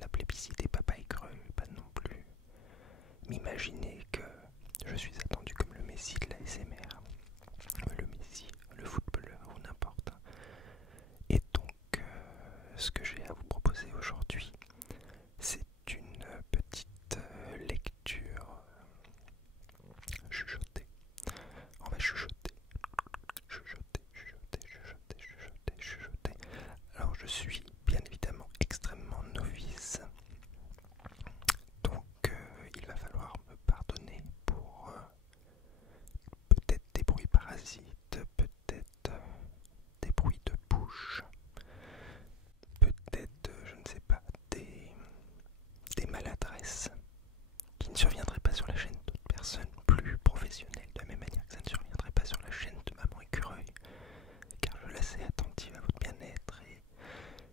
la plébiscité Papa Écreux, pas non plus m'imaginer que je suis attendu comme le messie de la SMR, le messie, le footballeur ou n'importe. Et donc, ce que j'ai à vous proposer aujourd'hui, c'est une petite lecture chuchotée. On va chuchoter, chuchoter, chuchoter, chuchoter, chuchoter, chuchoter. Alors je suis bien évidemment extrêmement novice, donc il va falloir me pardonner pour peut-être des bruits parasites, peut-être des bruits de bouche, peut-être, je ne sais pas, des maladresses qui ne surviendraient pas sur la chaîne d'autres personnes plus professionnelles, de la même manière que ça ne surviendrait pas sur la chaîne de Maman Écureuil, car je la sais attentive à votre bien-être et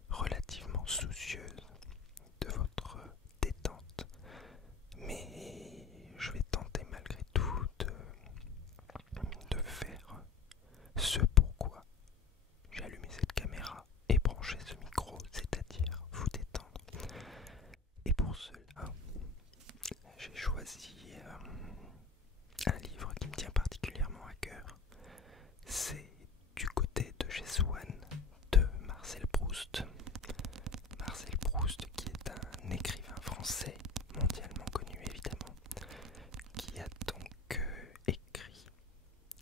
relativement soucieuse de votre détente. Mais je vais tenter malgré tout de faire ce pourquoi j'ai allumé cette caméra et branché ce micro, c'est-à-dire vous détendre. Et pour cela, j'ai choisi un livre qui me tient particulièrement à cœur. C'est Du côté de chez Swann de Marcel Proust. Marcel Proust, qui est un écrivain français mondialement connu évidemment, qui a donc écrit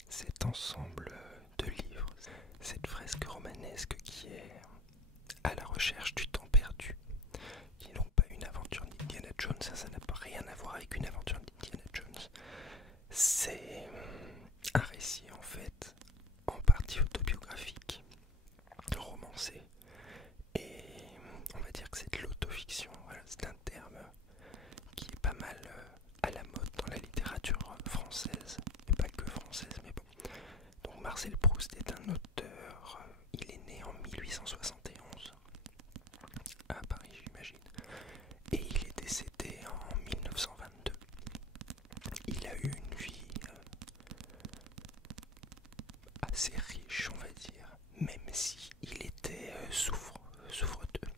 cet ensemble de livres, cette fresque romanesque qui est à la recherche du temps perdu, qui n'ont pas une aventure d'Indiana Jones, ça n'a pas rien à voir avec une aventure d'Indiana Jones. C'est un récit en fait, en partie autobiographique, romancé, et on va dire que c'est de l'autofiction. Voilà, c'est un terme qui est pas mal à la mode dans la littérature française, et pas que française, mais bon. Donc Marcel Proust est un auteur, il est né en 1871, à Paris j'imagine, et il est décédé en 1922. Il a eu une vie assez riche, on va dire, même si il était souffreteux.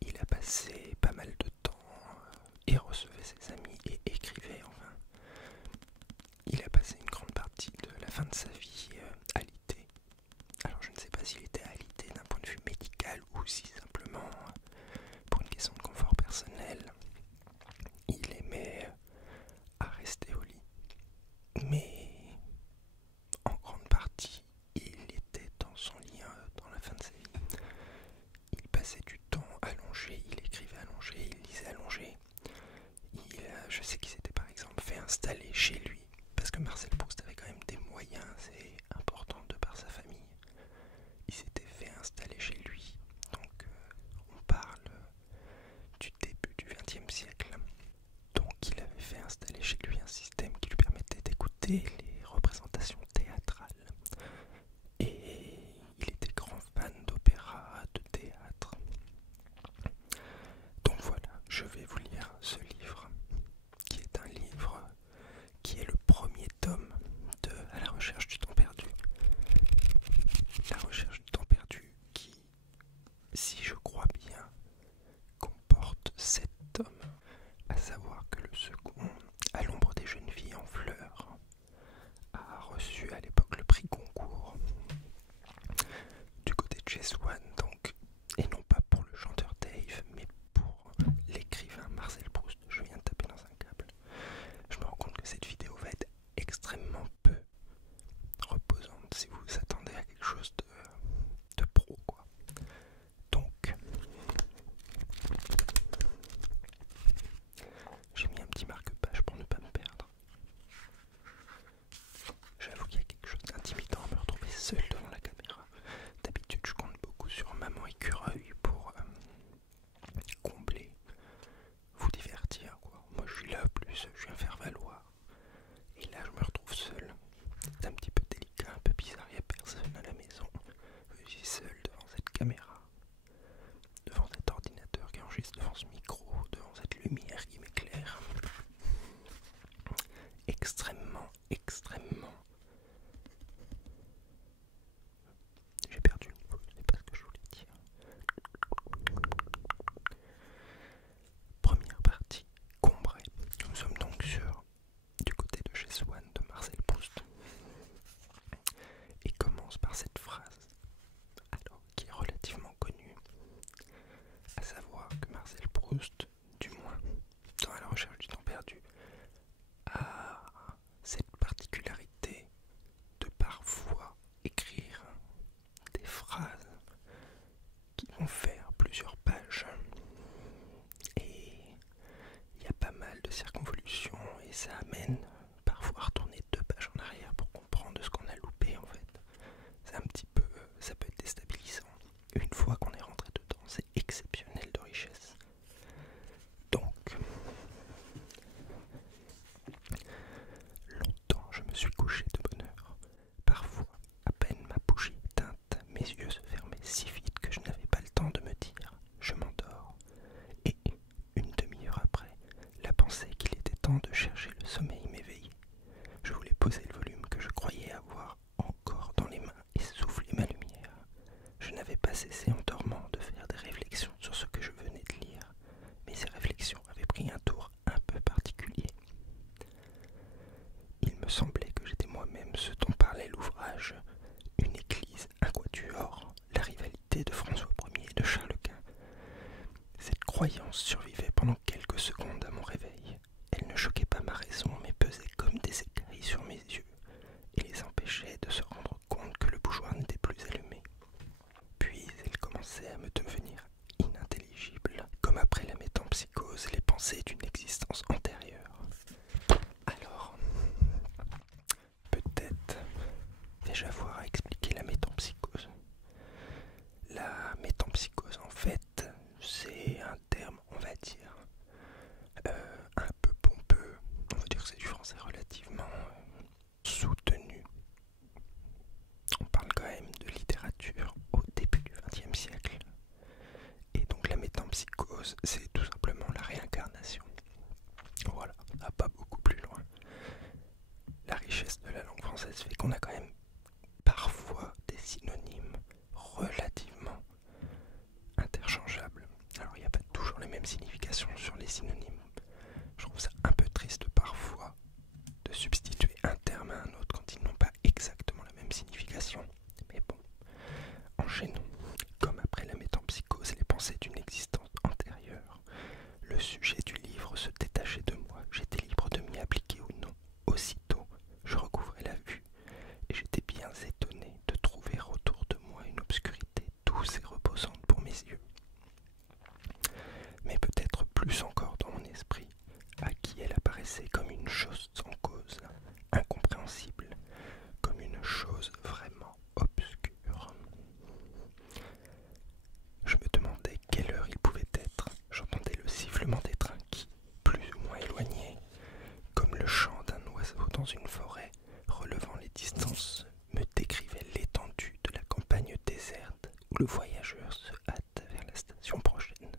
Il a passé pas mal de temps et recevait ses amis et écrivait, enfin. Il a passé une grande partie de la fin de sa vie alité. Alors je ne sais pas s'il était alité d'un point de vue médical ou si simplement pour une question de confort personnel, il aimait à rester au lit. Mais en grande partie, il était dans son lit dans la fin de sa vie. Il passait du temps allongé, il écrivait allongé, il lisait allongé. Je sais qu'il s'était par exemple fait installer chez lui, parce que Marcel Proust avait quand même des moyens assez importants de par sa famille. Il s'était fait installer chez lui, donc on parle du début du XXe siècle. Donc il avait fait installer chez lui un système qui lui permettait d'écouter les représentations théâtrales. Et il était grand fan d'opéra, de théâtre. Donc voilà, je vais vous lire ce livre, qui est un livre qui est le premier tome de À la recherche du temps perdu. La recherche du temps perdu qui, si je crois bien, comporte 7 tomes, à savoir que le second, À l'ombre des jeunes filles en fleurs, a reçu à l'époque le prix Goncourt du côté de chez Swann, donc, et non pas pour le chanteur Dave, mais pour l'écrivain Marcel Proust. Je viens de taper dans un câble. Je me rends compte que cette vidéo va être extrêmement peu reposante si vous vous attendez à quelque chose de pro, quoi. Donc, j'ai mis un petit marque-page pour ne pas me perdre. J'avoue qu'il y a quelque chose d'intimidant à me retrouver seul devant la caméra. D'habitude, je compte beaucoup sur Maman Écureuil pour combler, vous divertir, quoi. Moi, je suis là, plus je viens faire valoir. Et là, je me retrouve seul. C'est un petit peu délicat, un peu bizarre, il n'y a personne à la maison. Je suis seul devant cette caméra, devant cet ordinateur qui enregistre, devant ce micro, devant cette lumière qui m'éclaire. Extrêmement, extrêmement. J'ai perdu le mot, je ne sais pas ce que je voulais dire. Proust, du moins dans la recherche du temps perdu, a cette particularité de parfois écrire des phrases qui vont faire plusieurs pages. Et il y a pas mal de circonvolutions et ça amène parfois à retourner 2 pages en arrière pour comprendre ce qu'on a loupé en fait. C'est un petit peu, ça peut être déstabilisant. Une fois qu'on est rentré dedans, c'est exceptionnel de richesse. Donc, longtemps je me suis couché de bonne heure. Parfois, à peine ma bougie éteinte, mes yeux se fermaient si vite que je n'avais pas le temps de me dire « je m'endors ». Et, une demi-heure après, la pensée qu'il était temps de chercher le sommeil m'éveillait. Je voulais poser le volume que je croyais avoir encore dans les mains et souffler ma lumière. Je n'avais pas cessé en dormant de faire des réflexions sur ce que je venais de lire, mais ces réflexions avaient pris un tour un peu particulier. Il me semblait que j'étais moi-même ce dont parlait l'ouvrage, une église, un quatuor, la rivalité de François Ier et de Charles Quint. Cette croyance survivait pendant quelques secondes à mon réveil. Elle ne choquait pas ma raison, mais pesait comme des écailles sur mes yeux et les empêchait de se rendre compte que le bougeoir n'était plus allumé. Puis elle commençait à me devenir inintelligible, comme après la métempsycose, les pensées d'une existence antérieure. Alors, peut-être vais-je avoir à expliquer la métempsycose. La métempsychose, en fait, c'est un terme, on va dire, un peu pompeux. On va dire que c'est du français relativement soutenu. On parle quand même de littérature au début du XXe siècle. Et donc la métempsychose, c'est tout simplement la réincarnation. Voilà, ça va pas beaucoup plus loin. La richesse de la langue française fait qu'on a quand même parfois des synonymes relativement interchangeables. Alors il n'y a pas toujours les mêmes significations sur les synonymes. Je trouve ça un peu triste parfois de substituer un terme à un autre quand ils n'ont pas exactement la même signification. Mais bon, enchaînons. Comme après la métempsychose et les pensées d'une existence antérieure, le sujet du livre se détachait de moi. J'étais libre de m'y appliquer ou non. Aussitôt, je recouvrais la vue et j'étais bien étonné de trouver autour de moi une obscurité douce et reposante pour mes yeux. Mais peut-être plus encore dans mon esprit, à qui elle apparaissait comme une chose sans cause, incompréhensible, comme une chose vraiment obscure. Je me demandais quelle heure il pouvait être. J'entendais le sifflement des trains qui, plus ou moins éloignés, comme le chant d'un oiseau dans une forêt, relevant les distances, me décrivait l'étendue de la campagne déserte où le voyageur se hâte vers la station prochaine.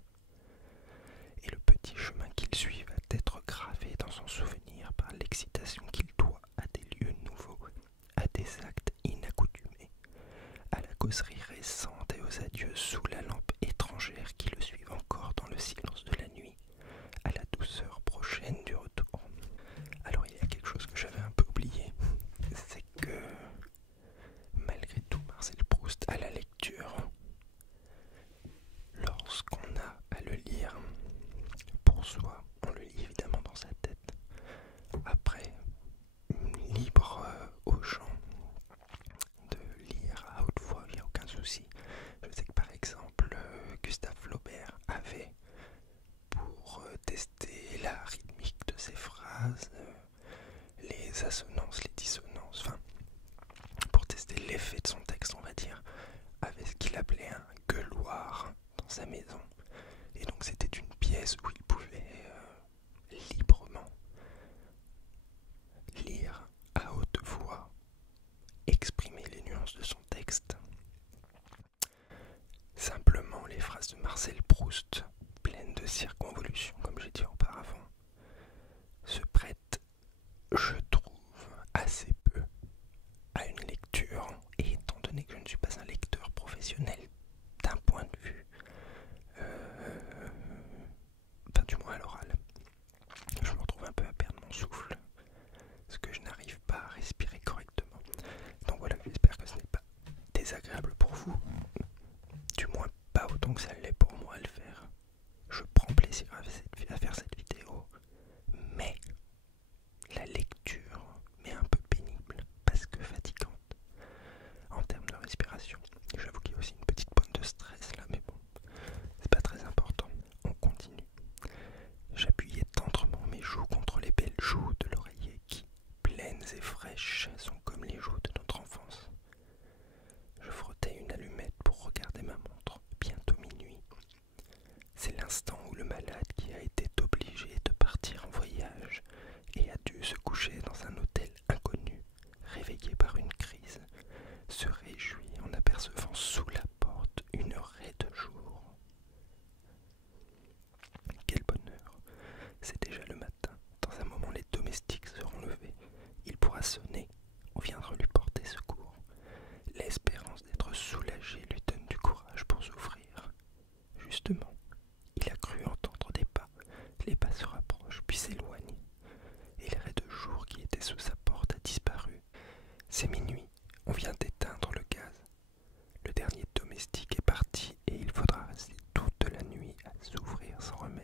Et le petit chemin qu'il suit va être gravé dans son souvenir par l'excitation qu'il doit à des lieux nouveaux, à des actes inaccoutumés, à la causerie récente et aux adieux sous la lampe étrangère qui le suivent encore dans le silence de la nuit, à la douceur prochaine du retour. Alors il y a quelque chose que j'avais un peu oublié, c'est que malgré tout Marcel Proust à la lecture, lorsqu'on a à le lire pour soi, on le lit évidemment dans sa tête. Après, libre aux gens de lire à haute voix, il n'y a aucun souci. Je sais que par exemple, Gustave Flaubert avait, pour tester la rythmique de ses phrases, les assonances, les dissonances, enfin, pour tester l'effet de son texte, on va dire, avait ce qu'il appelait un gueuloir dans sa maison. Et donc c'était une pièce où il pouvait librement lire à haute voix, exprimer les nuances de son texte. Simplement, les phrases de Marcel Proust, pleines de circonvolutions, comme j'ai dit auparavant, se prêtent, je trouve, assez peu à une lecture. Et étant donné que je ne suis pas un lecteur professionnel d'un point de vue, malade qui a été obligé de partir en voyage et a dû se coucher dans un hôtel inconnu, réveillé par une crise, se réjouit en apercevant sous la porte une raie de jour. Quel bonheur! C'est déjà le matin. Dans un moment, les domestiques seront levés. Il pourra sonner. On viendra lui porter secours. L'espérance d'être soulagé lui donne du courage pour s'ouvrir. Justement, il a cru entendre des pas. Les pas se rapprochent puis s'éloignent. Et le raie de jour qui était sous sa porte a disparu. C'est minuit. On vient d'éteindre le gaz. Le dernier domestique est parti et il faudra rester toute la nuit à s'ouvrir sans remède.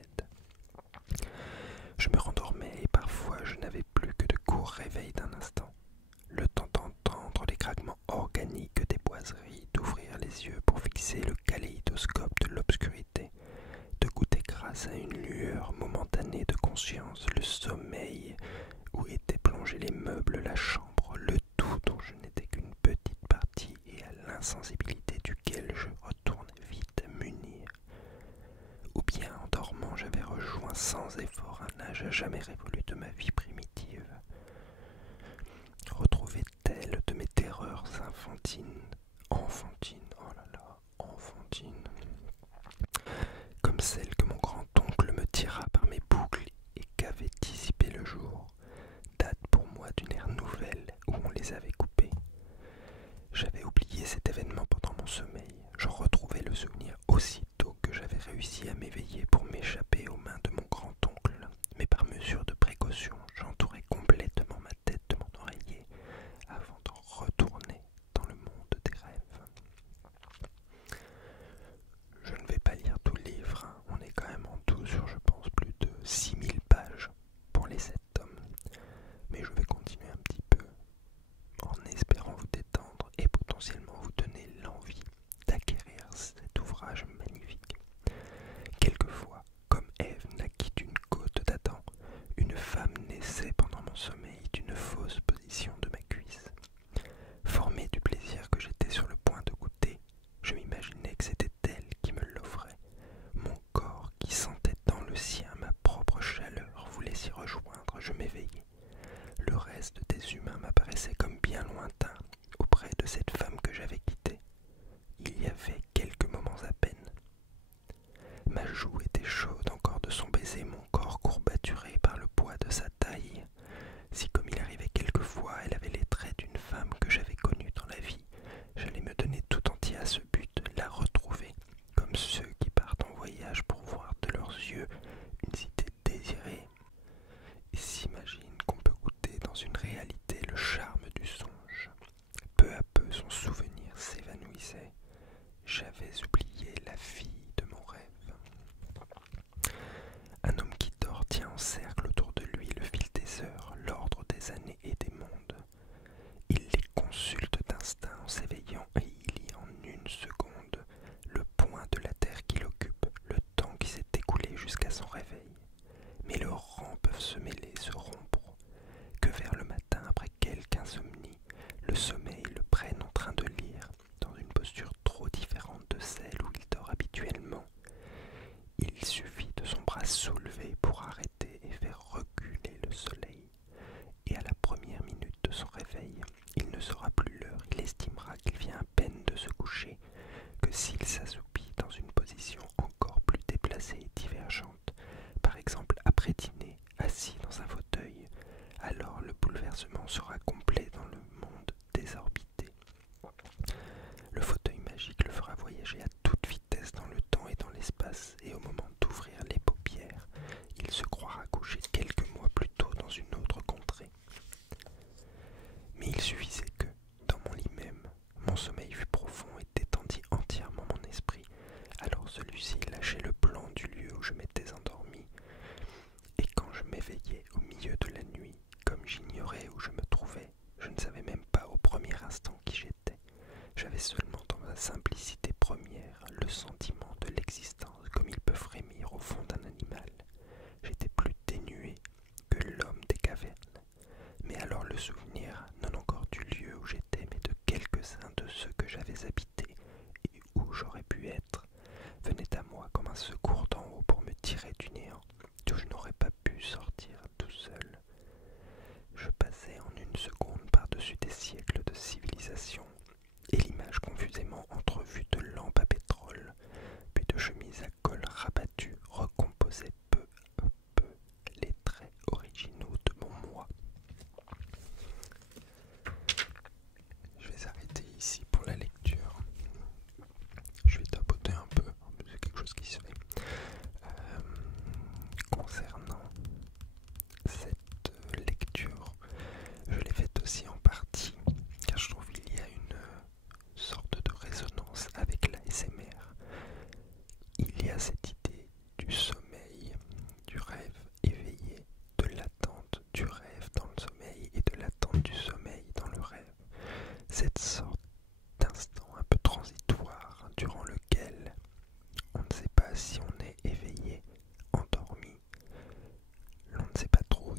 Je me rendormais et parfois je n'avais plus que de courts réveils d'un instant. Le temps d'entendre les craquements organiques des boiseries, d'ouvrir les yeux pour fixer le kaléidoscope de l'obscurité, de goûter grâce à une lueur momentanée de conscience le sommeil où étaient plongés les meubles, la chambre, le tout dont je n'étais qu'une petite partie et à l'insensibilité duquel je retourne vite munir. Ou bien en dormant j'avais rejoint sans effort un âge à jamais révolu de ma vie primitive. Retrouvait-elle de mes terreurs enfantines, oh là là, enfantines, comme celle que mon grand-oncle me tira par mes boucles et qu'avait dissipé le jour, date pour moi d'une ère nouvelle où on les avait coupées. J'avais oublié cet événement pendant mon sommeil. J'en retrouvais le souvenir aussitôt que j'avais réussi à m'éveiller pour m'échapper aux mains de mon grand-oncle. Mais par mesure de précaution, j'entourais complètement ma tête de mon oreiller avant d'en retourner dans le monde des rêves. Je ne vais pas lire tout le livre, hein. On est quand même en tout sur, je pense, plus de 6000 pages pour les 7 tomes. Mais je vais continuer un petit peu en espérant vous détendre et potentiellement vous donner l'envie d'acquérir cet ouvrage magnifique. Quelquefois, comme Ève naquit d'une côte d'Adam, une femme naissait pendant mon sommeil d'une fausse position de ma cuisse. Formé du plaisir que j'étais sur le point de goûter, je m'imaginais que c'était elle qui me l'offrait. Mon corps, qui sentait dans le sien ma propre chaleur, voulait s'y rejoindre, je m'éveillais. Le reste des humains m'apparaissait comme bien lointain auprès de cette femme que j'avais quittée. Il y avait quelques moments à peine. Ma joue était chaude encore de son baiser, mon corps courbaturé par le poids de sa taille. Si comme il arrivait quelquefois, elle avait les traits d'une femme que j'avais connue dans la vie, j'allais me donner tout entier à ce but, la retrouver, comme ceux qui partent en voyage pour voir de leurs yeux une cité désirée, et s'imaginent qu'on peut goûter dans une réalité le charme du songe. Peu à peu, son souvenir s'évanouissait. J'avais oublié la fille de mon rêve. Un homme qui dort tient en cercle autour de lui le fil des heures, l'ordre des années et des mondes. Il les consulte d'instinct en s'éveillant et il lit en une seconde le point de la terre qu'il occupe, le temps qui s'est écoulé jusqu'à son réveil. Mais leurs rangs peuvent se mêler, se rompre, que vers le matin, après quelque insomnie, le sommeil le prenne en train de lire, dans une posture trop différente de celle où il dort habituellement. Il suffit de son bras soulevé pour arrêter et faire reculer le soleil. Et à la première minute de son réveil, il ne saura plus l'heure, il estimera qu'il vient à peine de se coucher, que s'il s'assoupit dans une position encore plus déplacée et divergente, par exemple après dîner, assis dans un fauteuil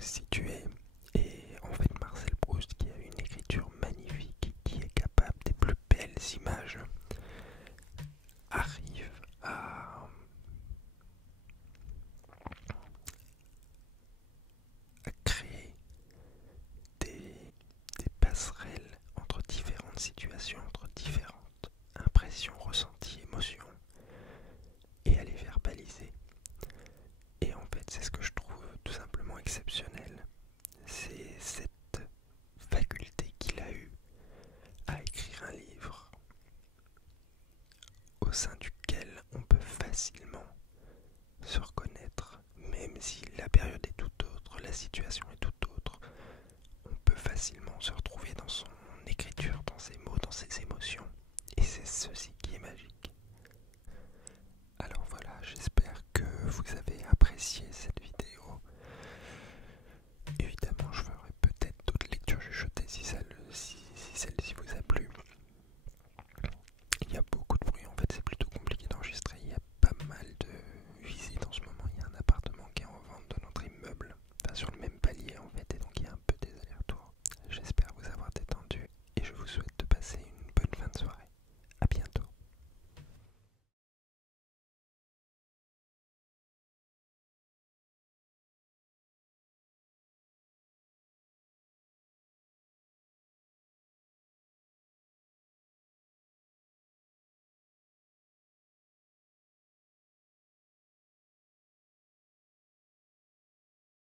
situé. Et en fait, Marcel Proust, qui a une écriture magnifique et qui est capable des plus belles images, arrive à créer des passerelles entre différentes situations, entre différentes impressions, ressentis, émotions, et à les verbaliser. Et en fait, c'est ce que je trouve tout simplement exceptionnel. C'est cette faculté qu'il a eue à écrire un livre au sein duquel on peut facilement se reconnaître, même si la période est tout autre, la situation est tout autre. On peut facilement se retrouver dans son écriture, dans ses mots, dans ses